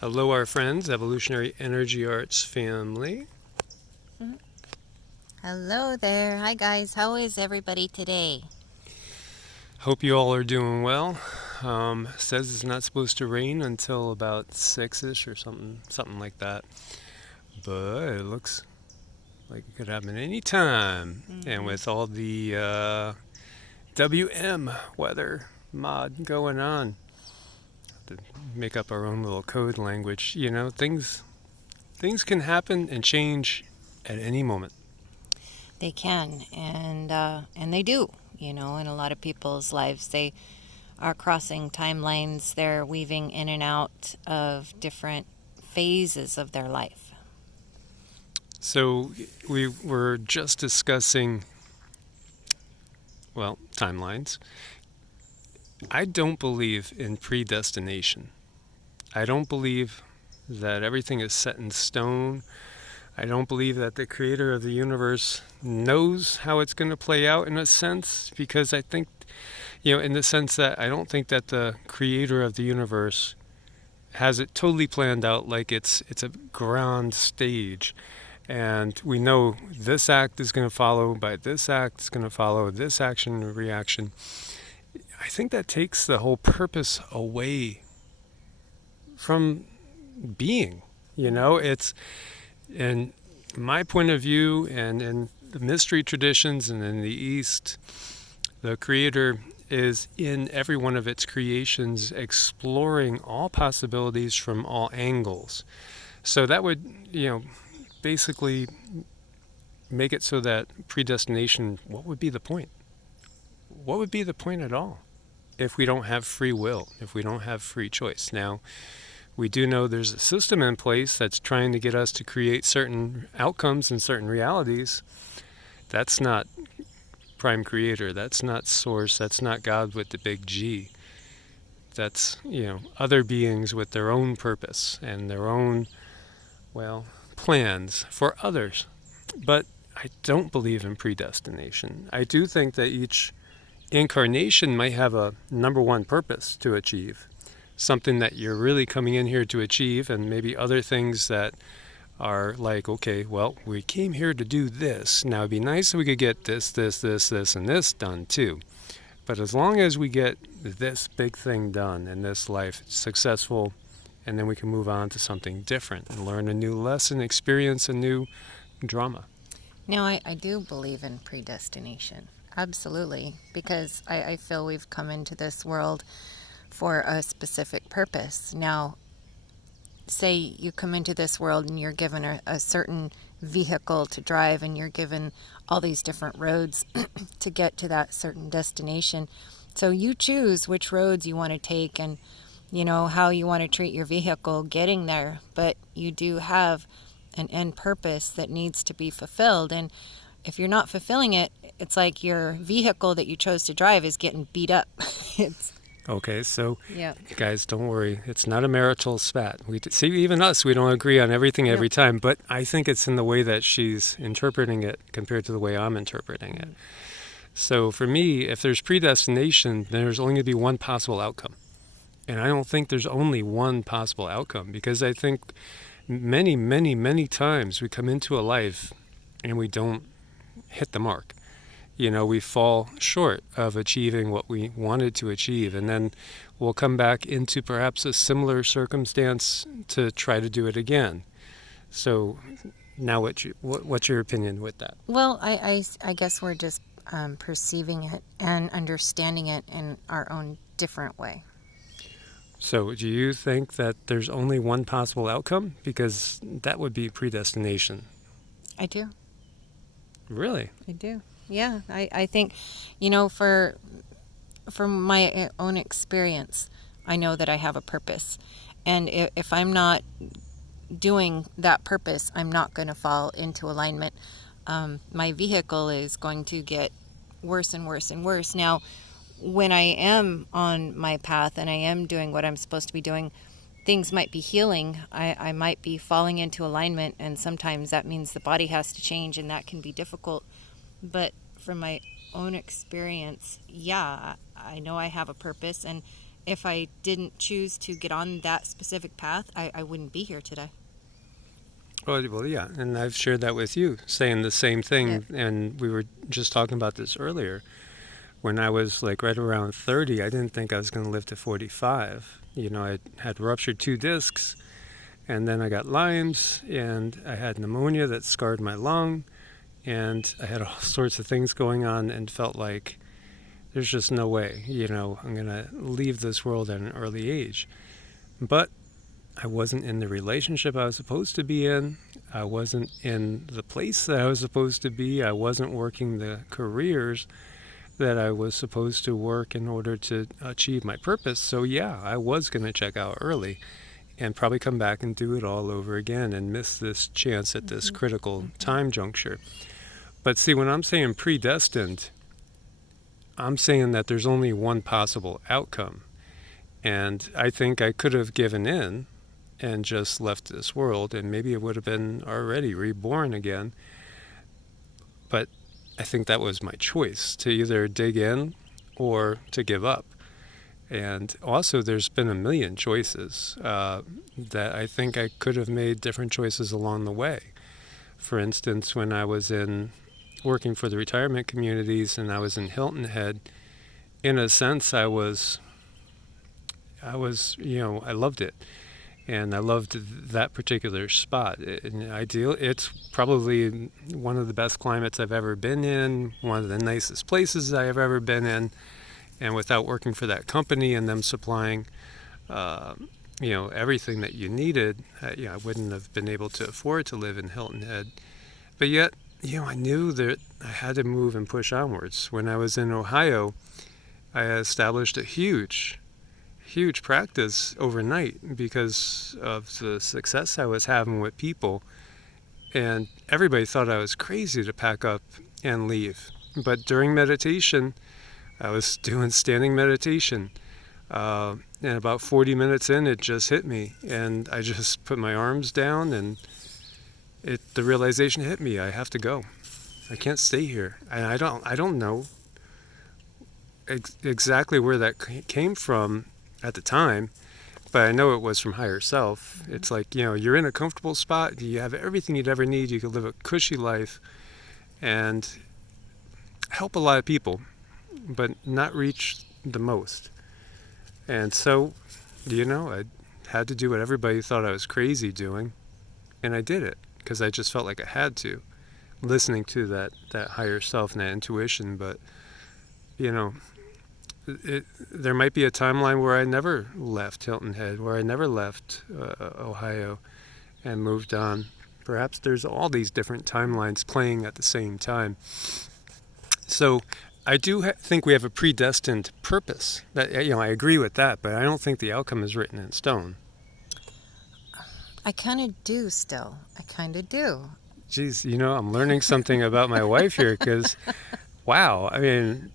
Hello, our friends, Evolutionary Energy Arts family. Hello there. Hi guys. How is everybody today? Hope you all are doing well. Says it's not supposed to rain until about 6-ish or something like that. But it looks like it could happen any time. And with all the WM weather mod going on, to make up our own little code language, things can happen and change at any moment. They can, and they do. In a lot of people's lives, they are crossing timelines. They're weaving in and out of different phases of their life. So we were just discussing, timelines. I don't believe in predestination. I don't believe that everything is set in stone. I don't believe that the creator of the universe knows how it's going to play out in a sense, because I think, in the sense that I don't think that the creator of the universe has it totally planned out like it's a grand stage. And we know this act is going to follow by this act is going to follow this action and reaction. I think that takes the whole purpose away from being. It's in my point of view, and in the mystery traditions and in the East, the Creator is in every one of its creations exploring all possibilities from all angles. So that would, basically make it so that predestination, what would be the point? What would be the point at all if we don't have free will, if we don't have free choice? Now, we do know there's a system in place that's trying to get us to create certain outcomes and certain realities. That's not Prime Creator. That's not Source. That's not God with the big G. That's, other beings with their own purpose and their own, plans for others. But I don't believe in predestination. I do think that each incarnation might have a number one purpose to achieve, something that you're really coming in here to achieve, and maybe other things that are like, okay, well, we came here to do this. Now, it'd be nice if we could get this, and this done too. But as long as we get this big thing done in this life, successful, and then we can move on to something different and learn a new lesson, experience a new drama. Now, I do believe in predestination. Absolutely. Because I feel we've come into this world for a specific purpose. Now, say you come into this world and you're given a certain vehicle to drive, and you're given all these different roads to get to that certain destination. So you choose which roads you want to take, and how you want to treat your vehicle getting there. But you do have an end purpose that needs to be fulfilled. And if you're not fulfilling it, it's like your vehicle that you chose to drive is getting beat up. It's Okay, so yeah. guys, don't worry. It's not a marital spat. We see, even us, we don't agree on everything every time. But I think it's in the way that she's interpreting it compared to the way I'm interpreting it. So for me, if there's predestination, there's only going to be one possible outcome. And I don't think there's only one possible outcome, because I think many, many, many times we come into a life and we don't hit the mark. We fall short of achieving what we wanted to achieve, and then we'll come back into perhaps a similar circumstance to try to do it again. So now what's your opinion with that? Well, I guess we're just perceiving it and understanding it in our own different way. So do you think that there's only one possible outcome? Because that would be predestination. I do. Really? I do. Yeah, I think, from my own experience, I know that I have a purpose. And if I'm not doing that purpose, I'm not going to fall into alignment. My vehicle is going to get worse and worse and worse. Now, when I am on my path and I am doing what I'm supposed to be doing, things might be healing. I might be falling into alignment, and sometimes that means the body has to change, and that can be difficult. But from my own experience, yeah, I know I have a purpose, and if I didn't choose to get on that specific path, I wouldn't be here today. Well, yeah, and I've shared that with you, saying the same thing, Yeah. and we were just talking about this earlier. When I was like right around 30, I didn't think I was going to live to 45. I had ruptured 2 discs, and then I got Lyme's, and I had pneumonia that scarred my lung, and I had all sorts of things going on, and felt like there's just no way, I'm going to leave this world at an early age. But I wasn't in the relationship I was supposed to be in. I wasn't in the place that I was supposed to be. I wasn't working the careers that I was supposed to work in order to achieve my purpose. So yeah, I was going to check out early and probably come back and do it all over again and miss this chance at this critical time juncture. But see, when I'm saying predestined, I'm saying that there's only one possible outcome. And I think I could have given in and just left this world, and maybe it would have been already reborn again. But I think that was my choice, to either dig in or to give up. And also, there's been a million choices that I think I could have made different choices along the way. For instance, when I was working for the retirement communities and I was in Hilton Head, in a sense, I loved it. And I loved that particular spot. It's probably one of the best climates I've ever been in, one of the nicest places I have ever been in. And without working for that company and them supplying, everything that you needed, I wouldn't have been able to afford to live in Hilton Head. But yet, I knew that I had to move and push onwards. When I was in Ohio, I established a huge practice overnight because of the success I was having with people. And everybody thought I was crazy to pack up and leave. But during meditation, I was doing standing meditation. And about 40 minutes in, it just hit me. And I just put my arms down, and the realization hit me. I have to go. I can't stay here. And I don't know exactly where that came from at the time, but I know it was from higher self. It's like, you're in a comfortable spot, you have everything you'd ever need, you could live a cushy life and help a lot of people, but not reach the most. And so, I had to do what everybody thought I was crazy doing, and I did it because I just felt like I had to, listening to that higher self and that intuition. But there might be a timeline where I never left Hilton Head, where I never left Ohio and moved on. Perhaps there's all these different timelines playing at the same time. So I do think we have a predestined purpose. That I agree with that, but I don't think the outcome is written in stone. I kind of do still. I kind of do. Geez, I'm learning something about my wife here because, wow, I mean,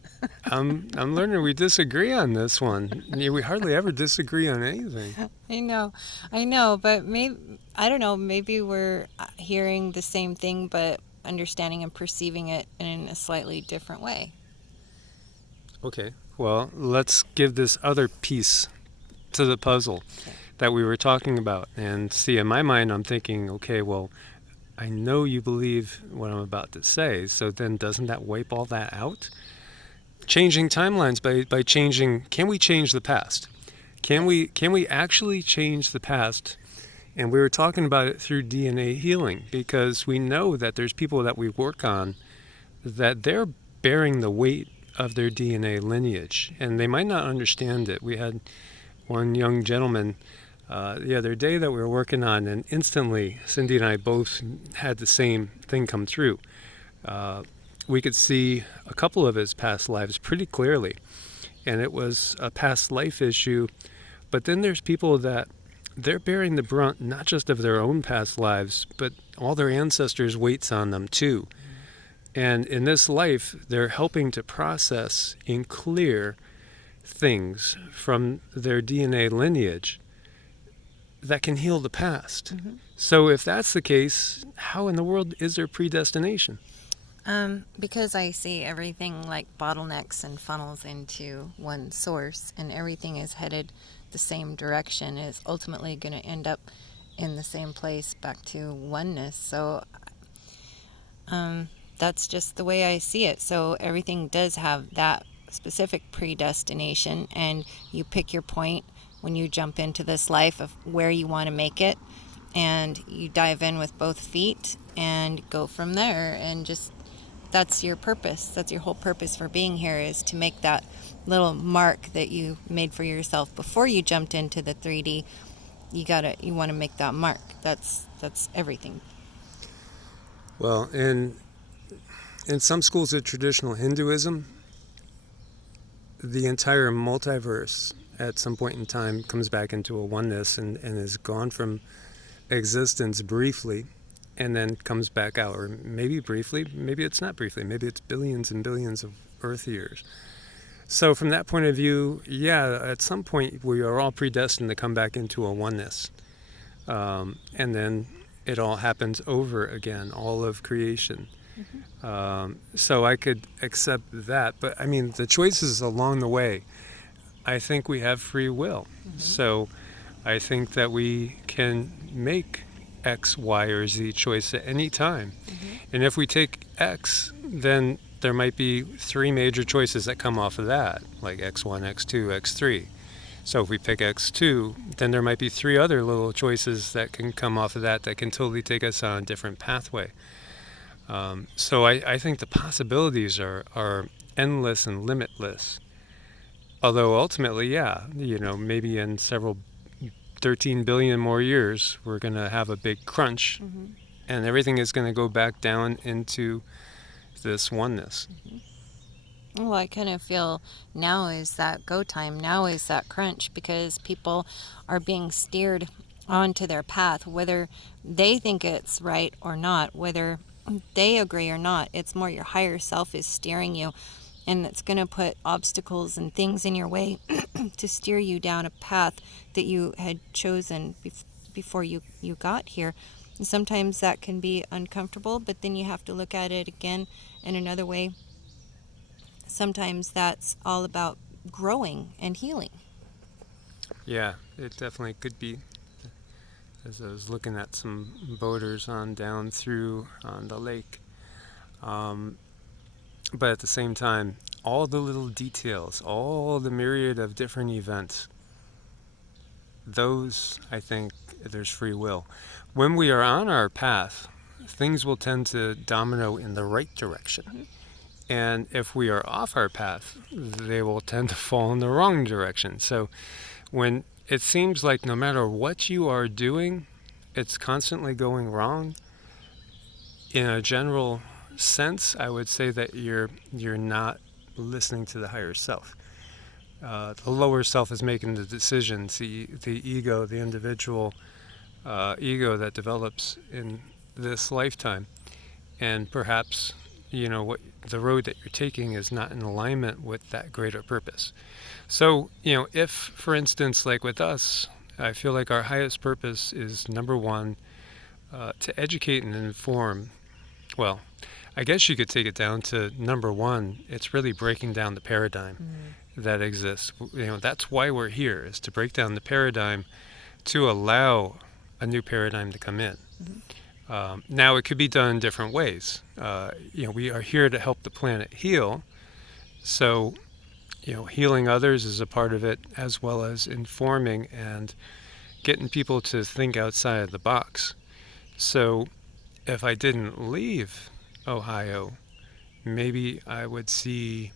I'm learning we disagree on this one. We hardly ever disagree on anything. I know, but maybe, I don't know, maybe we're hearing the same thing, but understanding and perceiving it in a slightly different way. Okay, well, let's give this other piece to the puzzle that we were talking about. And see, in my mind, I'm thinking, okay, well, I know you believe what I'm about to say, so then doesn't that wipe all that out? Changing timelines by changing, can we change the past? Can we actually change the past? And we were talking about it through DNA healing, because we know that there's people that we work on that they're bearing the weight of their DNA lineage, and they might not understand it. We had one young gentleman the other day that we were working on, and instantly Cindy and I both had the same thing come through. We could see a couple of his past lives pretty clearly, and it was a past life issue. But then there's people that they're bearing the brunt not just of their own past lives, but all their ancestors' weights on them too. And in this life, they're helping to process and clear things from their DNA lineage that can heal the past. Mm-hmm. So if that's the case, how in the world is there predestination? Because I see everything like bottlenecks and funnels into one source, and everything is headed the same direction, is ultimately going to end up in the same place, back to oneness. So that's just the way I see it. So everything does have that specific predestination, and you pick your point when you jump into this life of where you want to make it, and you dive in with both feet and go from there. And just, that's your purpose. That's your whole purpose for being here, is to make that little mark that you made for yourself before you jumped into the 3D. You want to make that mark. That's everything. Well, in some schools of traditional Hinduism, the entire multiverse at some point in time comes back into a oneness and is gone from existence briefly and then comes back out. Or maybe briefly, maybe it's not briefly, maybe it's billions and billions of Earth years. So from that point of view, yeah, at some point we are all predestined to come back into a oneness. And then it all happens over again, all of creation. So I could accept that. But I mean, the choices along the way, I think we have free will. So I think that we can make X, Y, or Z choice at any time. And if we take X, then there might be 3 major choices that come off of that, like X1, X2, X3. So if we pick X2, then there might be 3 other little choices that can come off of that can totally take us on a different pathway. So I think the possibilities are endless and limitless. Although ultimately, yeah, maybe in several 13 billion more years, we're going to have a big crunch, and everything is going to go back down into this oneness. Well, I kind of feel now is that go time. Now is that crunch, because people are being steered onto their path, whether they think it's right or not, whether they agree or not. It's more your higher self is steering you, and it's going to put obstacles and things in your way to steer you down a path that you had chosen before you got here. And sometimes that can be uncomfortable, but then you have to look at it again in another way. Sometimes that's all about growing and healing. Yeah, it definitely could be. As I was looking at some boaters on down through on the lake. But at the same time, all the little details, all the myriad of different events, those, I think, there's free will. When we are on our path, things will tend to domino in the right direction. And if we are off our path, they will tend to fall in the wrong direction. So when it seems like no matter what you are doing, it's constantly going wrong, in a general sense, I would say that you're not listening to the higher self. The lower self is making the decisions. The ego, the individual ego that develops in this lifetime, and perhaps what the road that you're taking is not in alignment with that greater purpose. So if, for instance, like with us, I feel like our highest purpose is, number one, to educate and inform. Well, I guess you could take it down to number one, it's really breaking down the paradigm that exists. That's why we're here, is to break down the paradigm to allow a new paradigm to come in. Now, it could be done in different ways. We are here to help the planet heal. So, healing others is a part of it, as well as informing and getting people to think outside of the box. So, if I didn't leave Ohio, maybe I would see,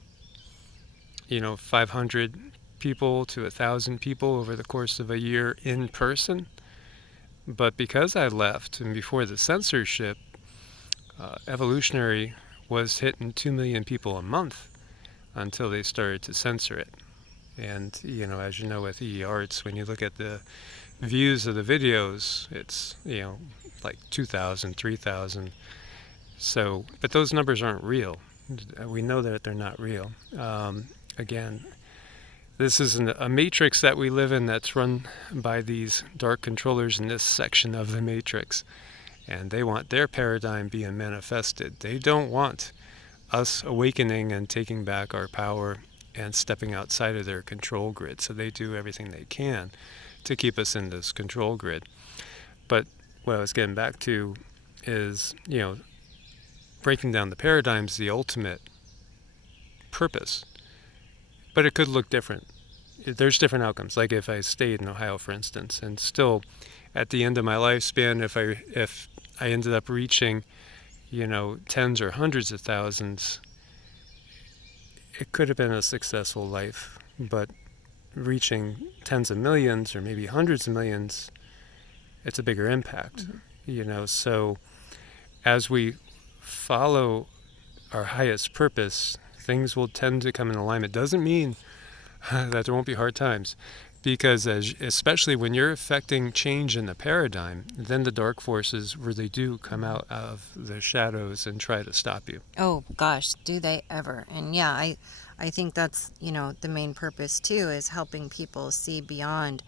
500 people to 1,000 people over the course of a year in person. But because I left, and before the censorship, Evolutionary was hitting 2 million people a month until they started to censor it. And, as you know, with EEARTS, when you look at the views of the videos, it's, like 2,000, 3,000. So, but those numbers aren't real. We know that they're not real. Again, this is a matrix that we live in that's run by these dark controllers in this section of the matrix. And they want their paradigm being manifested. They don't want us awakening and taking back our power and stepping outside of their control grid. So they do everything they can to keep us in this control grid. But what I was getting back to is, breaking down the paradigms, the ultimate purpose. But it could look different. There's different outcomes. Like if I stayed in Ohio, for instance, and still at the end of my lifespan, if I ended up reaching, tens or hundreds of thousands, it could have been a successful life. But reaching tens of millions or maybe hundreds of millions, it's a bigger impact. So as we follow our highest purpose, things will tend to come in alignment. Doesn't mean that there won't be hard times, because especially when you're affecting change in the paradigm, then the dark forces really do come out of the shadows and try to stop you. Oh gosh, do they ever? And yeah, I think that's, the main purpose too, is helping people see beyond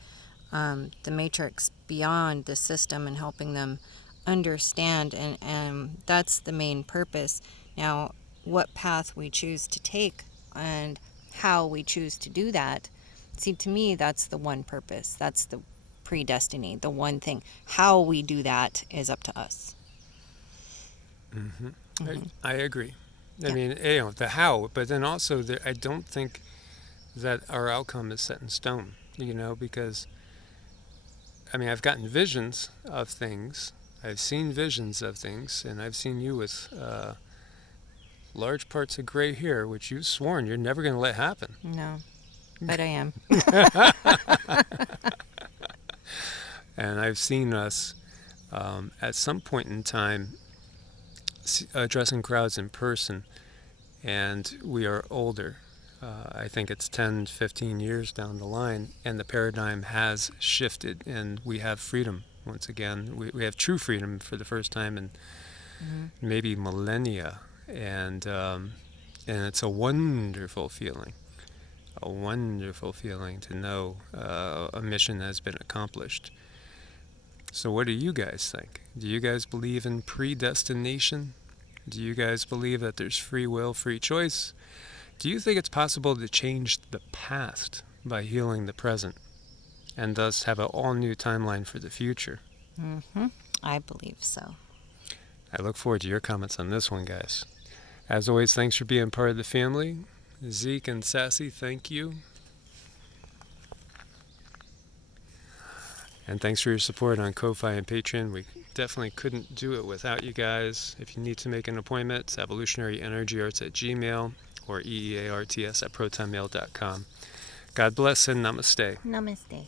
the matrix, beyond the system, and helping them understand. And that's the main purpose. Now, what path we choose to take and how we choose to do that, see, to me, that's the one purpose. That's the predestiny, the one thing. How we do that is up to us. I agree. Yeah. I mean, the how, but then also I don't think that our outcome is set in stone, because, I've gotten visions of things. I've seen visions of things, and I've seen you with large parts of gray hair, which you've sworn you're never going to let happen. No, but I am. And I've seen us at some point in time addressing crowds in person, and we are older. I think it's 10, 15 years down the line, and the paradigm has shifted, and we have freedom once again. We have true freedom for the first time in maybe millennia, and it's a wonderful feeling. A wonderful feeling to know a mission has been accomplished. So what do you guys think? Do you guys believe in predestination? Do you guys believe that there's free will, free choice? Do you think it's possible to change the past by healing the present, and thus have an all-new timeline for the future? I believe so. I look forward to your comments on this one, guys. As always, thanks for being part of the family. Zeke and Sassy, thank you. And thanks for your support on Ko-Fi and Patreon. We definitely couldn't do it without you guys. If you need to make an appointment, it's evolutionaryenergyarts at Gmail or EEARTS at protonmail.com. God bless and namaste. Namaste.